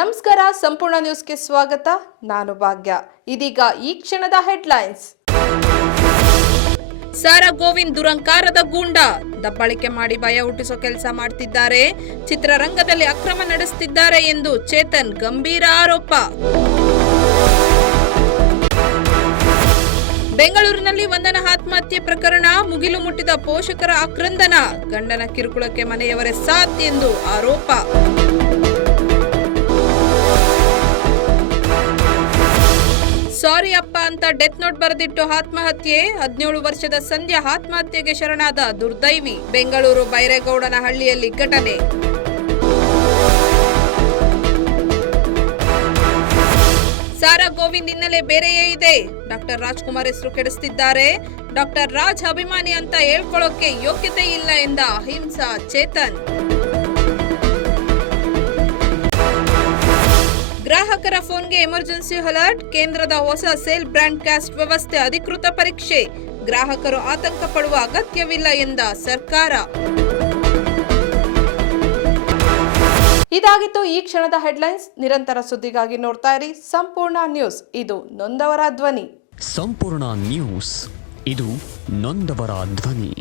ನಮಸ್ಕಾರ, ಸಂಪೂರ್ಣ ನ್ಯೂಸ್ಗೆ ಸ್ವಾಗತ. ನಾನು ಭಾಗ್ಯ. ಇದೀಗ ಈ ಕ್ಷಣದ ಹೆಡ್ಲೈನ್ಸ್. ಸಾರಾ ಗೋವಿಂದ್ ದುರಂಕಾರದ ಗೂಂಡ, ದಬ್ಬಾಳಿಕೆ ಮಾಡಿ ಭಯ ಹುಟ್ಟಿಸೋ ಕೆಲಸ ಮಾಡ್ತಿದ್ದಾರೆ, ಚಿತ್ರರಂಗದಲ್ಲಿ ಅಕ್ರಮ ನಡೆಸುತ್ತಿದ್ದಾರೆ ಎಂದು ಚೇತನ್ ಗಂಭೀರ ಆರೋಪ. ಬೆಂಗಳೂರಿನಲ್ಲಿ ವಂದನಾ ಆತ್ಮಹತ್ಯೆ ಪ್ರಕರಣ, ಮುಗಿಲು ಮುಟ್ಟಿದ ಪೋಷಕರ ಆಕ್ರಂದನ, ಗಂಡನ ಕಿರುಕುಳಕ್ಕೆ ಮನೆಯವರೇ ಸಾಥ್ ಎಂದು ಆರೋಪ. ಸಾರಿ ಅಪ್ಪ ಅಂತ ಡೆತ್ ನೋಟ್ ಬರೆದಿಟ್ಟು ಆತ್ಮಹತ್ಯೆ, 17 ವರ್ಷದ ಸಂಧ್ಯಾ ಆತ್ಮಹತ್ಯೆಗೆ ಶರಣಾದ ದುರ್ದೈವಿ. ಬೆಂಗಳೂರು ಬೈರೇಗೌಡನ ಹಳ್ಳಿಯಲ್ಲಿ ಘಟನೆ. ಸಾರಾ ಗೋವಿಂದ್ ಹಿನ್ನೆಲೆ ಬೇರೆಯೇ ಇದೆ. ಡಾಕ್ಟರ್ ರಾಜ್ಕುಮಾರ್ ಹೆಸರು ಕೆಡಿಸ್ತಿದ್ದಾರೆ. ಡಾಕ್ಟರ್ ರಾಜ್ ಅಭಿಮಾನಿ ಅಂತ ಹೇಳ್ಕೊಳ್ಳೋಕೆ ಯೋಗ್ಯತೆ ಇಲ್ಲ ಎಂದ ಅಹಿಂಸಾ ಚೇತನ್. ಗ್ರಾಹಕರ ಫೋನ್ಗೆ ಎಮರ್ಜೆನ್ಸಿ ಅಲರ್ಟ್, ಕೇಂದ್ರದ ಹೊಸ ಸೇಲ್ ಬ್ರಾಡ್ಕಾಸ್ಟ್ ವ್ಯವಸ್ಥೆ ಅಧಿಕೃತ ಪರೀಕ್ಷೆ, ಗ್ರಾಹಕರು ಆತಂಕ ಪಡುವ ಅಗತ್ಯವಿಲ್ಲ ಎಂದ ಸರ್ಕಾರ. ಇದಾಗಿತ್ತು ಈ ಕ್ಷಣದ ಹೆಡ್ಲೈನ್ಸ್. ನಿರಂತರ ಸುದ್ದಿಗಾಗಿ ನೋಡ್ತಾ ಇರಿ ಸಂಪೂರ್ಣ ನ್ಯೂಸ್. ಇದು ನೊಂದವರ ಧ್ವನಿ. ಸಂಪೂರ್ಣ ನ್ಯೂಸ್, ಇದು ನೊಂದವರ ಧ್ವನಿ.